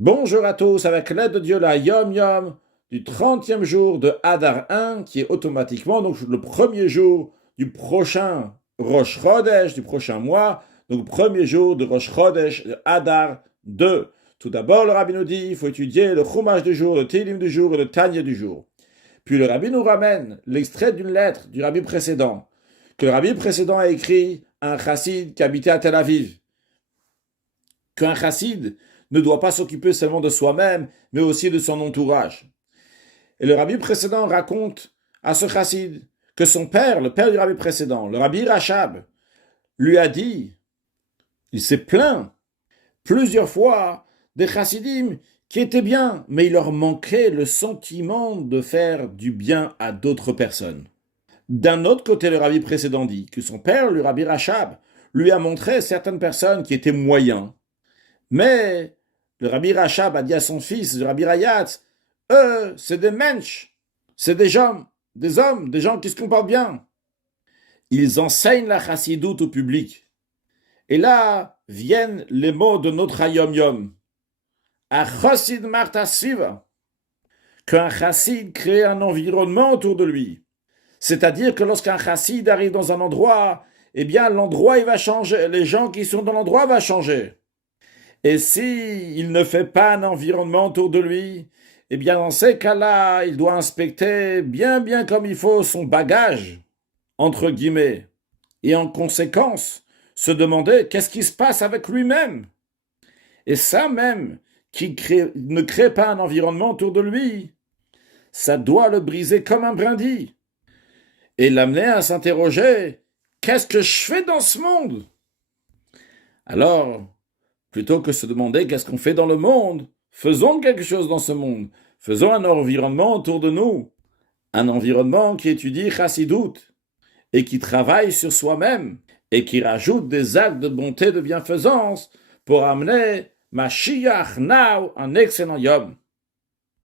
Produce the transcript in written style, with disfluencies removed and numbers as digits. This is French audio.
Bonjour à tous, avec l'aide de Dieu, la Yom Yom du 30e jour de Hadar 1, qui est automatiquement donc le premier jour du prochain Rosh Chodesh, du prochain mois, donc le premier jour de Rosh Chodesh de Hadar 2. Tout d'abord, le Rabbi nous dit il faut étudier le Chumash du jour, le Télim du jour et le Tanya du jour. Puis le Rabbi nous ramène l'extrait d'une lettre du Rabbi précédent, que le Rabbi précédent a écrit à un chassid qui habitait à Tel Aviv. Qu'un chassid ne doit pas s'occuper seulement de soi-même, mais aussi de son entourage. Et le rabbi précédent raconte à ce chassid que son père, le père du rabbi précédent, le rabbi Rachab, lui a dit, il s'est plaint plusieurs fois des chassidim qui étaient bien, mais il leur manquait le sentiment de faire du bien à d'autres personnes. D'un autre côté, le rabbi précédent dit que son père, le rabbi Rachab, lui a montré certaines personnes qui étaient moyens. Mais le Rabbi Rachab a dit à son fils, le Rabbi Rayatz, eux, c'est des mensch, c'est des gens, des gens qui se comportent bien. Ils enseignent la chassidoute au public. Et là viennent les mots de notre Hayom Yom. A chassid marta siva, qu'un chassid crée un environnement autour de lui. C'est-à-dire que lorsqu'un chassid arrive dans un endroit, eh bien l'endroit il va changer, les gens qui sont dans l'endroit vont changer. Et si il ne fait pas un environnement autour de lui, eh bien dans ces cas-là, il doit inspecter bien comme il faut son bagage, entre guillemets, et en conséquence, se demander qu'est-ce qui se passe avec lui-même. Et ça même, ne crée pas un environnement autour de lui, ça doit le briser comme un brindille, et l'amener à s'interroger, qu'est-ce que je fais dans ce monde? Alors, plutôt que se demander qu'est-ce qu'on fait dans le monde, faisons quelque chose dans ce monde. Faisons un environnement autour de nous. Un environnement qui étudie Chassidoute et qui travaille sur soi-même et qui rajoute des actes de bonté, de bienfaisance pour amener Mashiach Now, un excellent Yom.